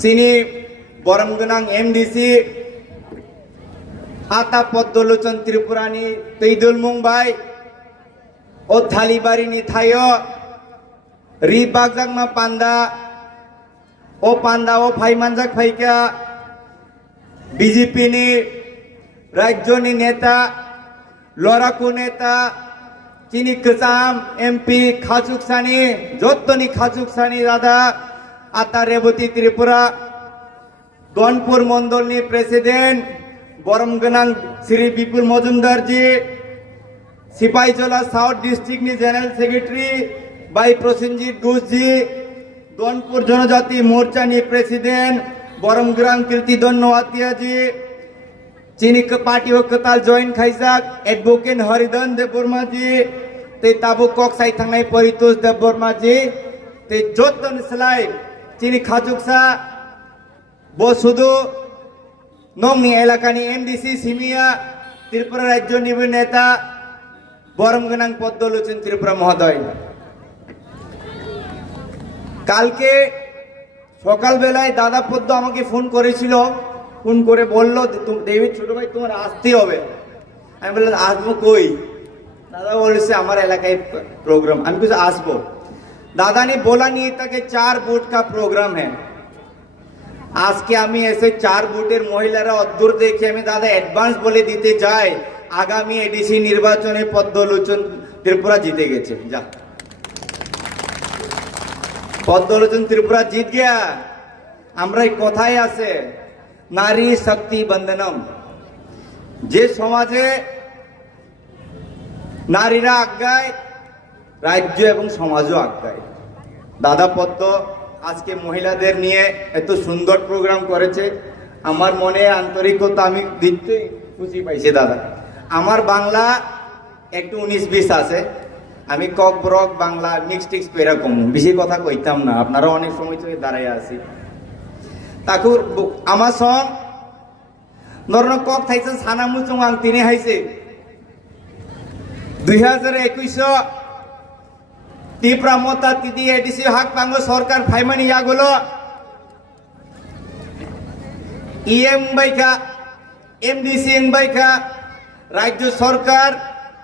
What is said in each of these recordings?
সিনি বরমগনাং MDC আতা পদ্মলোচন ত্রিপুরানি তৈদুল মুম্বাই ও থালিবারিনি থাইও রি বাগজাংমা পান্ডা ও ফাইমানজাক ফাইকা BJP নি রাজ্যনি নেতা লড়াকু নেতা চিনি কসাম এমপি খাচুকসানি যতনি খাচুকসানি দাদা আতা রেবতী ত্রিপুরা দনপুর মন্ডলনি প্রেসিডেন্ট বরমগনাং শ্রী বিপুল মজুমদার জি সিপাহীজলা সাউথ ডিস্ট্রিক্ট নি জেনারেল সেক্রেটারি ভাই প্রসেনজিৎ ঘোষ জি দনপুর জনজাতি মোর্চা নি প্রেসিডেন্ট বরমগ্রাম কীর্তিদন নোয়াতিয়া জি চিনি পার্টি ও कताल जॉइन खाइजाक एडवोकेट हरिधन देवबर्मा जी ते ताबु कक साइ थांनाय परितोष देवबर्मा जी ते जतन सलाय चिनी खाजुकसा बो सुदु नंगनि एलाकानि एमडीसी सिमिया त्रिपुरा राज्य निबि नेता बरमगनां पद्मलोचन त्रिपुरा महोदय কালকে সকালবেলায় দাদা পদ্ম আমাকে ফোন করেছিল ফোন করে বলল দেবী ছোট ভাই তোমার আসতে হবে আমি বললাম আসবো কই দাদা বলেছে আমার এলাকায় प्रोग्राम আমি কিছু আসবো दादा ने बोला नहीं था कि 4 बूथ का प्रोग्राम है आज के আমি ऐसे 4 बूथের মহিলারা অদ্দূর দেখে আমি দাদা অ্যাডভান্স বলে দিতে যাই আগামী এডিসি নির্বাচনে পদ্মলোচন ত্রিপুরা জিতে গেছে যা পদ্মলোচন ত্রিপুরা জিত গিয়া আমরা এই কথাই আছে নারী শক্তি বন্দনম যে সমাজে নারীরা আগায় রাজ্য এবং সমাজও আগায় দাদা পদ্ম আজকে মহিলাদের নিয়ে এত সুন্দর প্রোগ্রাম করেছে আমার মনে আন্তরিকতা আমি দিতে খুশি পাইছি দাদা আমার বাংলা একটু 19-20 আছে আমি কক ব্রক বাংলা মিক্স টিক্স কইরা কম বেশি কথা কইতাম না আপনারা অনেক সময় থেকে দাঁড়ায় আছি তাকুর আমার সং নরন কক থাইছে সানামু চং আং তিনি হাইছে 2021 ত্রিপুরা মতা তিদি এডিসি হাক পাঙ্গ সরকার ফাইমানি ইয়াগুলো ইএম বাইকা এমডিসি বাইকা রাজ্য সরকার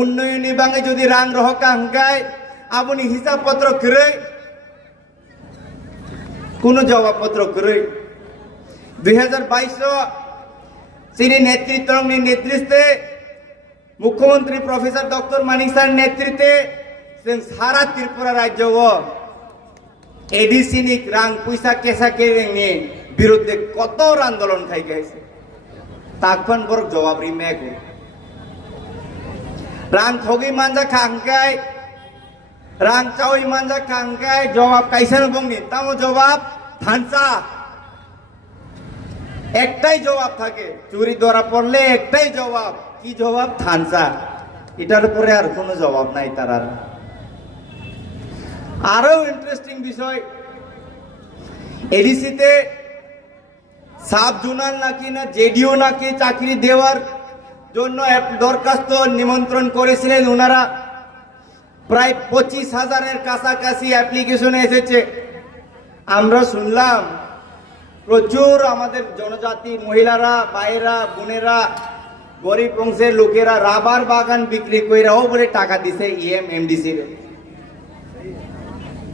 উন্নয়নী বাঙে যদি রাং রহকা হংকায় আপনি হিসাবপত্র করে কোন জবাবপত্র করে 2022 শ্রী নেতৃত্বে মুখ্যমন্ত্রী প্রফেসর ডক্টর মানিক স্যার নেতৃত্বে সারা ত্রিপুরা রাজ্য এডিসি নি রাং পয়সা কেসা কে বিরুদ্ধে কত আন্দোলন খাই গেছে তাকন বড় জবাব রিমেক রাং থগি মানজা খাংকায় রাং চাওই মানজা খাংকায় জবাব কাইসানো বংনি তাও জবাব থানসা একটাই জবাব থাকে চুরি ধরা পড়লে একটাই জবাব কি জবাব থানসা এটার উপরে আর কোনো জবাব নাই তার আরো ইন্টারেস্টিং বিষয় এডিসিতে সাব জোনাল নাকি না জেডিও নাকি চাকরি দেওয়ার জন্য দরখাস্ত নিমন্ত্রণ করেছিলেন ওনারা প্রায় 25,000-এর কাছাকাছি অ্যাপ্লিকেশন এসেছে আমরা শুনলাম প্রচুর আমাদের জনজাতি মহিলারা ভাইয়েরা বোনেরা গরিব বংশের লোকেরা রাবার বাগান বিক্রি কইরাও বলে টাকা দিছে ইএম এমডিসি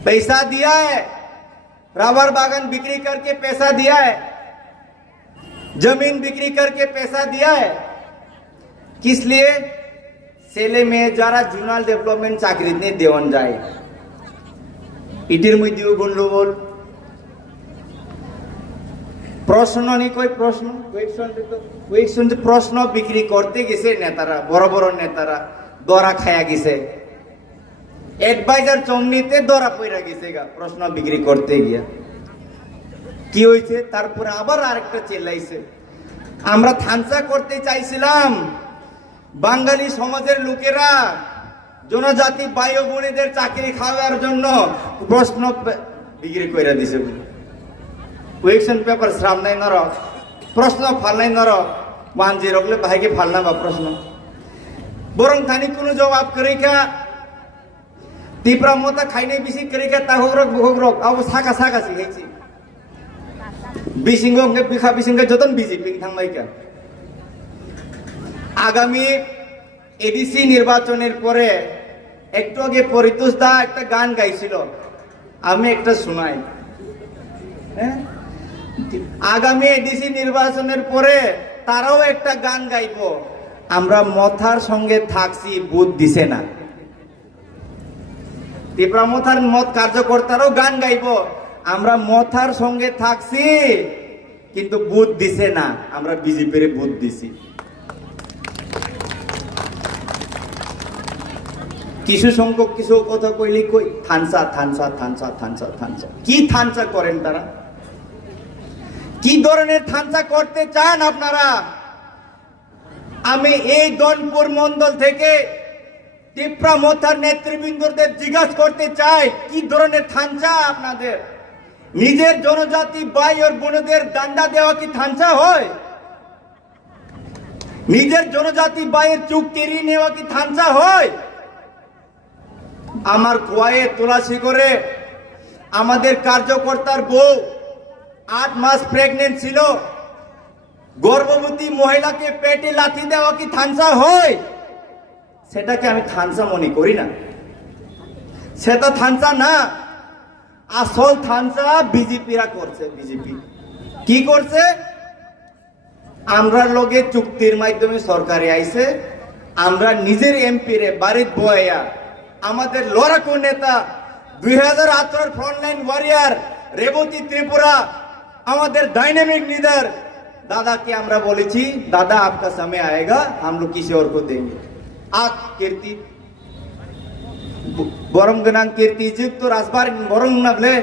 पैसा दिया है रबर बागान बिक्री करके पैसा दिया है जमीन बिक्री करके पैसा दिया है किस लिए सेले में जरा जुनाल डेवलपमेंट चाकरी ने देवन जाए इटिर मध्य गंडगोल प्रश्न नहीं कोई प्रश्न क्वेश्चन प्रश्न बिक्री करते गेছে নেতারা বড় বড় নেতারা দরা খায়া গেছে এডভাইজার চমনিতে ধরা পড়া গেছে গা প্রশ্ন বিক্রি করতে গিয়া কি হইছে তারপরে আবার আরেকটা চেল্লাইছে আমরা থানসা করতে চাইছিলাম বাঙালি সমাজের লোকেরা জনজাতি ভাই ও বোনেদের চাকরি খাওয়ার জন্য প্রশ্ন বিক্রি কইরা দিছে কোয়েশ্চন পেপার শ্রাম নাই নর প্রশ্ন ফালনাই নর মানজি রকলে ভাইকে ফালনা বা প্রশ্ন বরং থানি কোনো জবাব করে কা ত্রিপুরা মতা খাইনে বেশি করে তা হোক রোগ আব সাকা সাকা শিখাইছি বিসিংহ বিখা বিসিংহ যতন বিজেপি থাকবাইকা আগামী এডিসি নির্বাচনের পরে একটু আগে পরিতোষ দা একটা গান গাইছিল, আমি একটা শোনাই। আগামী এডিসি নির্বাচনের পরে তারাও একটা গান গাইব, আমরা মথার সঙ্গে থাকছি বুথ দিছে না। ত্রিপুরা মথার মত কার্যকর্তারাও গান গাইব, আমরা মথার সঙ্গে থাকছি কিন্তু বুথ দিছে না, আমরা বিজেপির বুথ দিছি। কিছু সংখ্যক কিছু কথা কইলি কই থানসা থানসা থানসা থানসা থানসা, কি থানসা করেন তারা? কি ধরনের থানসা করতে চান আপনারা? আমি এই দনপুর মন্ডল থেকে ত্রিপুরা মথার নেতৃবৃন্দদের জিজ্ঞাসা করতে চাই, কি ধরনের থানসা আপনাদের? নিজের জনজাতি ভাই আর বোনদের ডান্ডা দেওয়া কি থানসা হয়? নিজের জনজাতি ভাইয়ের চুপ কেড়ে নেওয়া কি থানসা হয়? আমার খোয়ায়ে তোলাশি করে আমাদের কার্যকর্তার বউ 8 মাস প্রেগনেন্ট ছিল, গর্ভবতী মহিলাকে পেটে লাথি দেওয়া কি থানসা হয়? সেটাকে আমি থানসা মনে করি না, সেটা থানসা না। আসল থানসা বিজেপিরা করছে। বিজেপি কি করছে? আমরা লগে চুক্তির মাধ্যমে সরকারে আইছে, আমরা নিজের এমপি রে বাড়িত বয়া আমাদের লড়াকু নেতা 2018 ফ্রন্টলাইন ওয়ারিয়ার রেবতী ত্রিপুরা আমাদের डायनेमिक लीडर दादा के আমরা বলেছি, दादा आपका समय आएगा हम लोग किसी और को देंगे। आप कीर्ति बरम गनांग कीर्ति जीव तो राजबार बरम नबले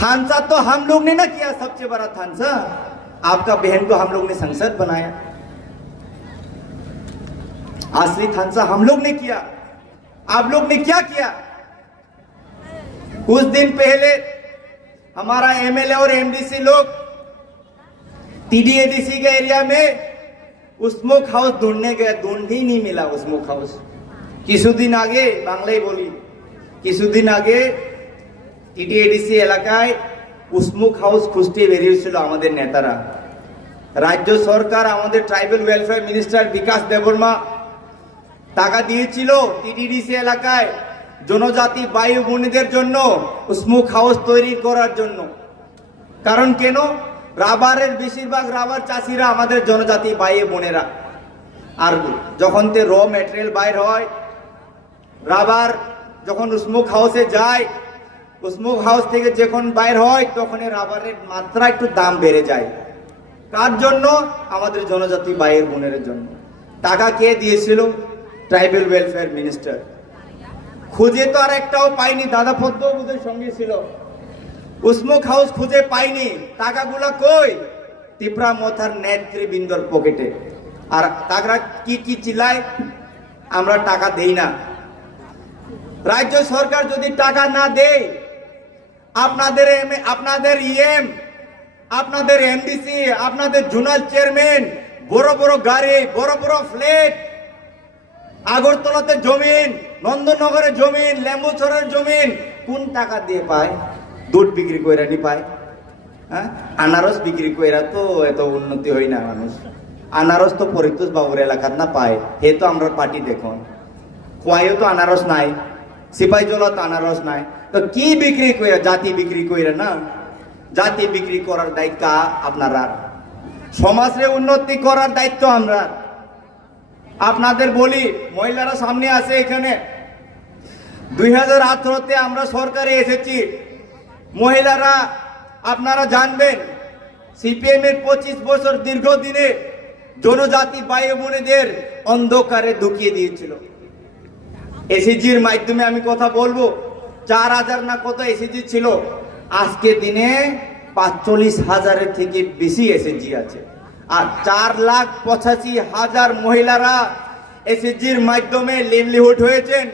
थानसा तो हम लोग ने ना किया, सबसे बड़ा थानसा आपका बहन को हम लोग ने संसद बनाया, असली थानसा हम लोग ने किया। आप लोग ने क्या किया? कुछ दिन पहले हमारा एमएलए और एमडीसी लोग टीडीएडीसी के एरिया में स्मोक हाउस ढूंढने गए, ढूंढ ही नहीं मिला वो स्मोक हाउस। কিছুদিন আগে বাংলায় বলি, কিছুদিন আগে টিডিএডিসি এলাকায় স্মোক হাউস খুঁজতে বেরিয়েছিল আমাদের নেতারা। রাজ্য সরকার আমাদের ট্রাইবাল ওয়েলফেয়ার মিনিস্টার বিকাশ দেববর্মা টাকা দিয়েছিল টিডিডিসি এলাকায় জনজাতি ভাই বোনদের জন্য স্মোক হাউস তৈরি করার জন্য। কারণ কেন? রাবারের বেশিরভাগ রাবার চাষিরা আমাদের জনজাতি ভাই বোনেরা, আর যখন তে র ম্যাটেরিয়াল বাইর হয়, রাবার যখন স্মোক হাউসে যায়, স্মোক হাউস থেকে যখন বাইর হয় তখন রাবারের মাত্রা একটু দাম বেড়ে যায়। কার জন্য? আমাদের জনজাতি ভাইয়ের বোনের জন্য। টাকা কে দিয়েছিল? Tribal welfare minister. খুঁজে তো আর একটাও পাইনি, দাদা পদ্মবুদের সঙ্গে ছিল, স্মোক হাউস খুঁজে পাইনি। টাকাগুলো কই? ত্রিপুরা মথার নেতৃবৃন্দর পকেটে। আর তারা কি কি চিল্লায়? আমরা টাকা দেই না। রাজ্য সরকার যদি টাকা না দেয়, আপনাদের ইএম, আপনাদের এমডিসি, আপনাদের জোনাল চেয়ারম্যান বড় বড় গাড়ি, বড় বড় ফ্ল্যাট, আগরতলাতে জমিন, নন্দনগরে জমিন, লেম্বুছড়ার জমিন কোন টাকা দিয়ে পায়? দুধ বিক্রি কইরা নি পায়। হ্যাঁ, আনারস বিক্রি কইরা তো এত উন্নতি হয় না মানুষ। আনারস তো পরিতোষ বাবুর এলাকাত না পায়, হে তো আমরা পার্টি দেখুন। কোয়াইও তো আনারস নাই, সিপাহীজলা তো আনারস নাই, তো কি বিক্রি কইরা? জাতি বিক্রি কইরা না। জাতি বিক্রি করার দায়িত্ব আপনারা, সমাজে উন্নতি করার দায়িত্ব আমরা। আপনাদের বলি, মহিলারা সামনে আছে এখানে। 2018-তে আমরা সরকারে এসেছি। মহিলারা আপনারা জানবেন, সিপিএম এর 25 বছর দীর্ঘদিনে জনজাতি ভাই বোনেদের অন্ধকারে ঢুকিয়ে দিয়েছিল। এসএসজির মাধ্যমে আমি কথা বলবো, 4000 না কত এসএসজি ছিল, আজকে দিনে 45,000-এর থেকে বেশি এসএসজি আছে। আর 4,85,000 মহিলারা এসএসজির মাধ্যমে লিভলিহুড হয়েছেন,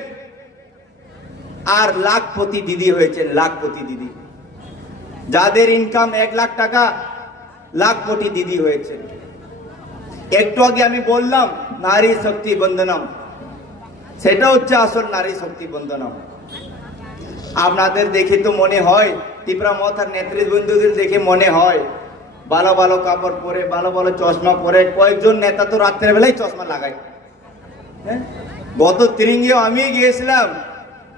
আর লাখপতি দিদি হয়েছেন। লাখপতি দিদি, যাদের ইনকাম 1 লাখ টাকা, লাখপতি দিদি হয়েছে। একটু আগে আমি বললাম নারী শক্তি বন্দনম, সেটা হচ্ছে আসল নারী শক্তি বন্দনম। আপনাদের দেখে তো মনে হয় ত্রিপুরা মথার নেতৃবৃন্দদের দেখে মনে হয় ভালো ভালো কাপড় পরে, ভালো ভালো চশমা পরে, কয়েকজন নেতা তো রাত্রের বেলায় চশমা লাগায়। হ্যাঁ, গত তিরিঙ্গিও আমি গিয়েছিলাম,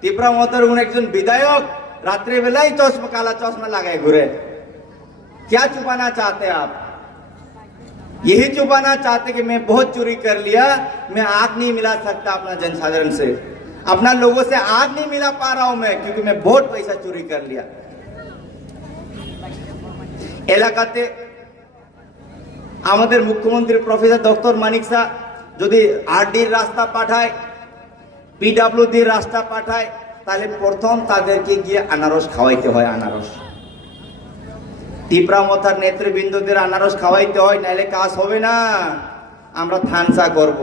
ত্রিপুরা মথার একজন বিধায়ক রাত্রে বেলায় চশমা, काला चश्मा लगाए घूरे। क्या छुपाना चाहते आप? यही छुपाना चाहते कि मैं बहुत चोरी कर लिया, मैं आग नहीं मिला सकता अपना जनसाधारण से, अपना लोगों से आग नहीं मिला पा रहा हूं मैं, क्योंकि मैं बहुत पैसा चोरी कर लिया। এলাকাতে আমাদের মুখ্যমন্ত্রী প্রফেসর ডক্টর মানিক শাহ যদি আরডির রাস্তা পাঠায়, পিডব্লিউডির রাস্তা পাঠায়, তাহলে প্রথম তাদেরকে গিয়ে আনারস খাওয়াইতে হয়। আনারস ত্রিপুরা মথার নেতৃবৃন্দদের আনারস খাওয়াইতে হয়, নাহলে কাজ হবে না। আমরা থানসা করব।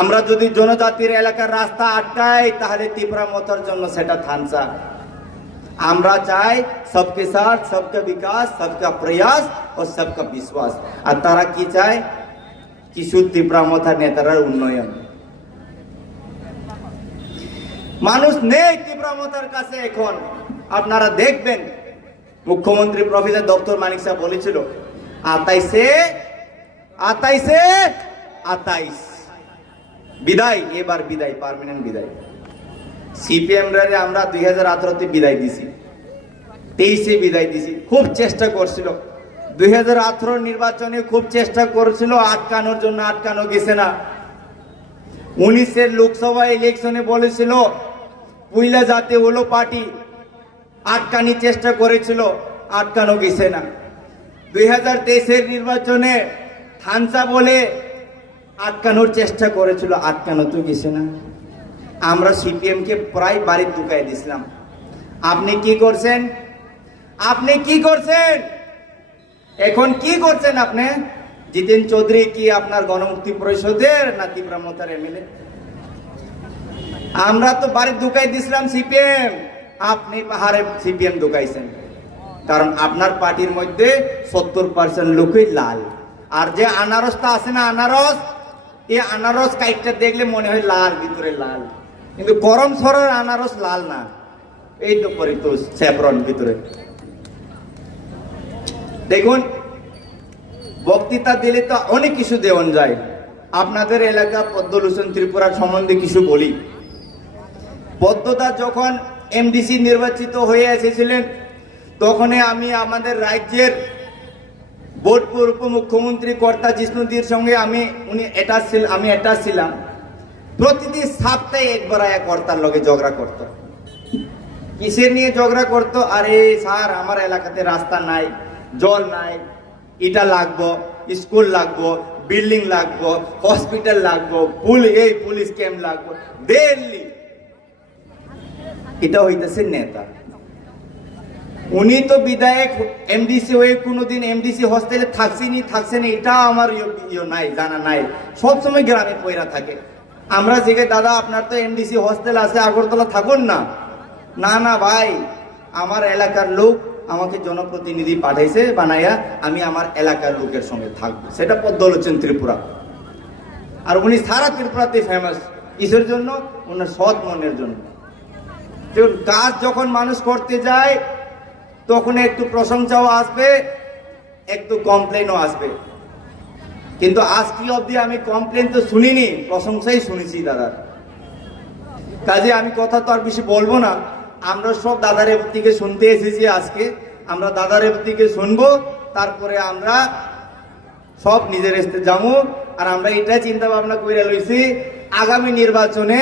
আমরা যদি জনজাতির এলাকার রাস্তা আটকাই, তাহলে ত্রিপুরা মথার জন্য সেটা থানসা। আমরা চাই सबके साथ सबका विकास, सबका प्रयास और सबका विश्वास। আর তারা কি চায়? কিছু ত্রিপুরা মথার নেতারা উন্নয়ন। মানুষ নেই ত্রিপুরা মথার কাছে এখন। আপনারা দেখবেন মুখ্যমন্ত্রী প্রফেসর ডক্টর মানিক শাহ বলেছিল 28 বিদায়, এবার বিদায়, পার্মানেন্ট বিদায়। সিপিএম রে আমরা 2018 বিদায় দিছি, 23 বিদায় দিছি। খুব চেষ্টা করছিল 2018 নির্বাচনে, খুব চেষ্টা করছিল আটকানোর জন্য, আটকানো গেছে না। 19 লোকসভা ইলেকশনে বলেছিল পুইলা জাতি হলো পার্টি, আটকানি চেষ্টা করেছিল, আটকানো গেছে না। 2023 নির্বাচনে থানসা বলে আটকানোর চেষ্টা করেছিল, আটকানো তো গেছে না। আমরা সিপিএম কে প্রায় বাড়ি ঢুকাই দিছিলাম। আপনি কি করছেন? আপনি কি করছেন? এখন কি করছেন আপনি? জিতেন চৌধুরী কি আপনার গণমুক্তি পরিষদের না ত্রিপুরা মথার এমএলএ? আমরা তো বাড়ি ঢুকাই দিছিলাম সিপিএম, আপনি পাহাড়ে সিপিএম ঢুকাইছেন। কারণ আপনার পার্টির মধ্যে 70% লোকই লাল। আর যে আনারসটা আছে না, আনারস, এই আনারস কাইটটা দেখলে মনে হয় লাল, ভিতরে লাল, কিন্তু গরম সরের আনারস লাল না, এই তো পরিতোষ স্যাফরন ভিতরে। দেখুন, বক্তৃতা দিলে তো অনেক কিছু দেওয়া যায়। আপনাদের এলাকা পদ্মলোচন ত্রিপুরার সম্বন্ধে কিছু বলি। পদ্মদা যখন এমডিসি নির্বাচিত হয়ে এসেছিলেন, তখনই আমি আমাদের রাজ্যের বোর্ডপুর উপমুখ্যমন্ত্রী কর্তা জিষ্ণুদির সঙ্গে আমি অ্যাটাচ ছিলাম। প্রতিটি সপ্তাহে একবার এক কর্তার লগে ঝগড়া করত। কিসের নিয়ে ঝগড়া করতো? আরে স্যার, আমার এলাকাতে রাস্তা নাই, জল নাই, ইটা লাগবো, স্কুল লাগবো, বিল্ডিং লাগবো, হসপিটাল লাগবো, পুলিশ ক্যাম্প লাগবো, দিল্লি। এটা হইতেছে নেতা। উনি তো বিধায়ক, এমডিসি হয়ে কোনোদিন এমডিসি হোস্টেলে থাকছেন এটা আমার নাই, জানা নাই। সবসময় গ্রামে পয়রা থাকে। আমরা জিজ্ঞেস, দাদা আপনার তো এমডিসি হোস্টেল আছে, আগরতলা থাকুন না। না না ভাই, আমার এলাকার লোক আমাকে জনপ্রতিনিধি পাঠাইছে বানাইয়া, আমি আমার এলাকার লোকের সঙ্গে থাকবো। সেটা পদ্মলোচন ত্রিপুরা। আর উনি সারা ত্রিপুরাতে ফেমাস। কিসের জন্য? ওনার সৎ মনের জন্য। কাজ যখন মানুষ করতে যায়, তখন একটু প্রশংসাও আসবে, একটু কমপ্লেনও আসবে। কিন্তু আজকে অবধি আমি কমপ্লেন তো শুনিনি, প্রশংসাই শুনেছি দাদার। কাজে আমি কথা তো আর বেশি বলবো না। আমরা সব দাদারের থেকে শুনতে এসেছি। আজকে আমরা দাদারের থেকে শুনবো, তারপরে আমরা সব নিজের এসতে যাবো। আর আমরা এটা চিন্তা ভাবনা করে লইছি, আগামী নির্বাচনে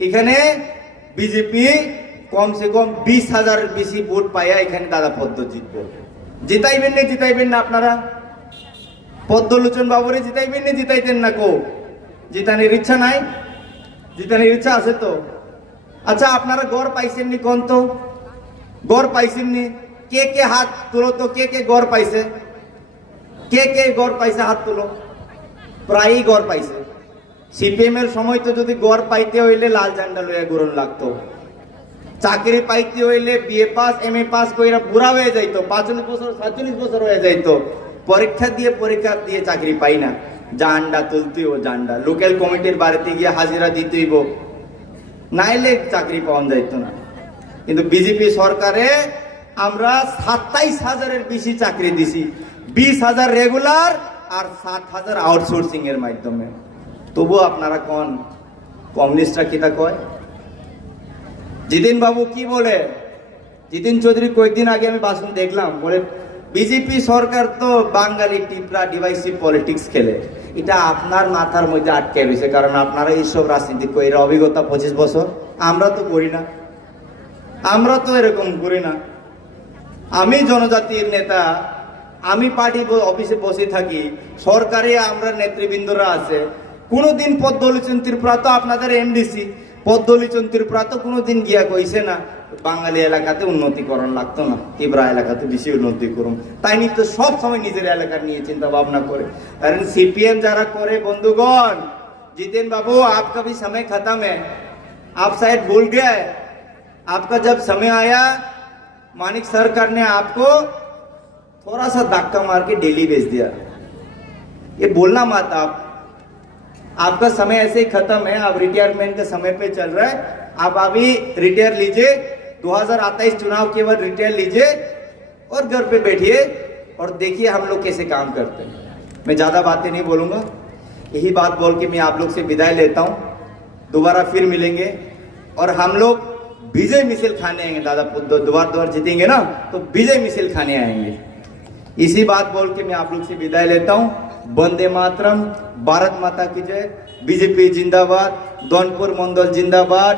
এখানে বিজেপি কমসে কম 20,000 বেশি ভোট পাইয়া এখানে দাদা পদ্ম জিতবো। জিতাইবেন না আপনারা? পদ্মলোচন বাবুরে জিতাইতেন না? জিতানির ইচ্ছা নাই? জিতানির ইচ্ছা আছে তো? আচ্ছা, আপনারা গড় পাইছেননি? কোন তো গড় পাইছেননি? কে হাত তুলো তো, কে গড় পাইছে? কে গড় পাইছে? হাত তুলো। প্রায়ই গড় পাইছে। সিপিএম এর সময় তো যদি গড় পাইতে হইলে লাল ঝান্ডা লইয়া ঘুরন লাগতো। চাকরি পাইতে হইলে বিএ পাস, এমএ পাস কইরা বুড়া হয়ে যাইতো, 45 বছর 47 বছর হয়ে যাইতো। পরীক্ষা দিয়ে চাকরি পাই না, জান্ডা তুলতেই ও জান্ডা, লোকাল কমিটির বাড়িতে গিয়ে হাজিরা দিতেইব, নাইলে চাকরি পাওয়া যাইতো না। কিন্তু বিজেপি সরকারে আমরা 27,000-এর বেশি চাকরি দিছি, 20,000 রেগুলার আর 7,000 আউটসোর্সিং এর মাধ্যমে। তবু আপনারা কোন কমিউনিস্টরা কিতা কয়? জিতিন বাবু কি বলে, জিতিন চৌধুরী কয়েকদিন আগে আমি ভাষণ দেখলাম, বলে বিজেপি সরকার তো বাঙালি টিপরা ডিভাইসিভ পলিটিক্স খেলে। এটা আপনার মাথার মধ্যে আটকে রয়েছে, কারণ আপনারা এইসব রাজনীতি করে অভিজ্ঞতা 25 বছর। আমরা তো করি না, আমরা তো এরকম করি না। আমি জনজাতির নেতা, আমি পার্টি অফিসে বসে থাকি, সরকারে আমরা নেতৃবৃন্দরা আছে। কোনোদিন পদ্মলোচন ত্রিপুরা তো আপনাদের এমডিসি, পদ্মলোচন ত্রিপুরা তো কোনোদিন গিয়া কইছে না বাঙালি এলাকাতে উন্নতিকরণ লাগতো না, ত্রিপুরা এলাকাতে বেশি উন্নতি করুন। তাই নিয়ে তো সব সময় নিজের এলাকার নিয়ে চিন্তা ভাবনা করে। কারণ সিপিএম যারা করে, বন্ধুগণ, जितेन बाबू आपका भी समय खत्म है, आप शायद भूल गए। आपका जब समय आया, मानिक सरकार ने आपको थोड़ा सा धक्का मार के दिल्ली भेज दिया। ये बोलना मत आप, आपका समय ऐसे ही खत्म है, आप रिटायरमेंट के समय पे चल रहा है। आप अभी रिटायर लीजिए, 2028 चुनाव के बाद रिटायर लीजिए और घर पे बैठिए और देखिए हम लोग कैसे काम करते हैं। मैं ज्यादा बातें नहीं बोलूंगा, यही बात बोल के मैं आप लोग से विदाई लेता हूं। दोबारा फिर मिलेंगे और हम लोग विजय मिसल खाने आएंगे। दादा दोबारा जीतेंगे ना तो विजय मिसल खाने आएंगे। इसी बात बोल के मैं आप लोग से विदाई लेता हूं। वंदे मातरम, भारत माता की जय, बीजेपी जिंदाबाद, धौनपुर मंडल जिंदाबाद।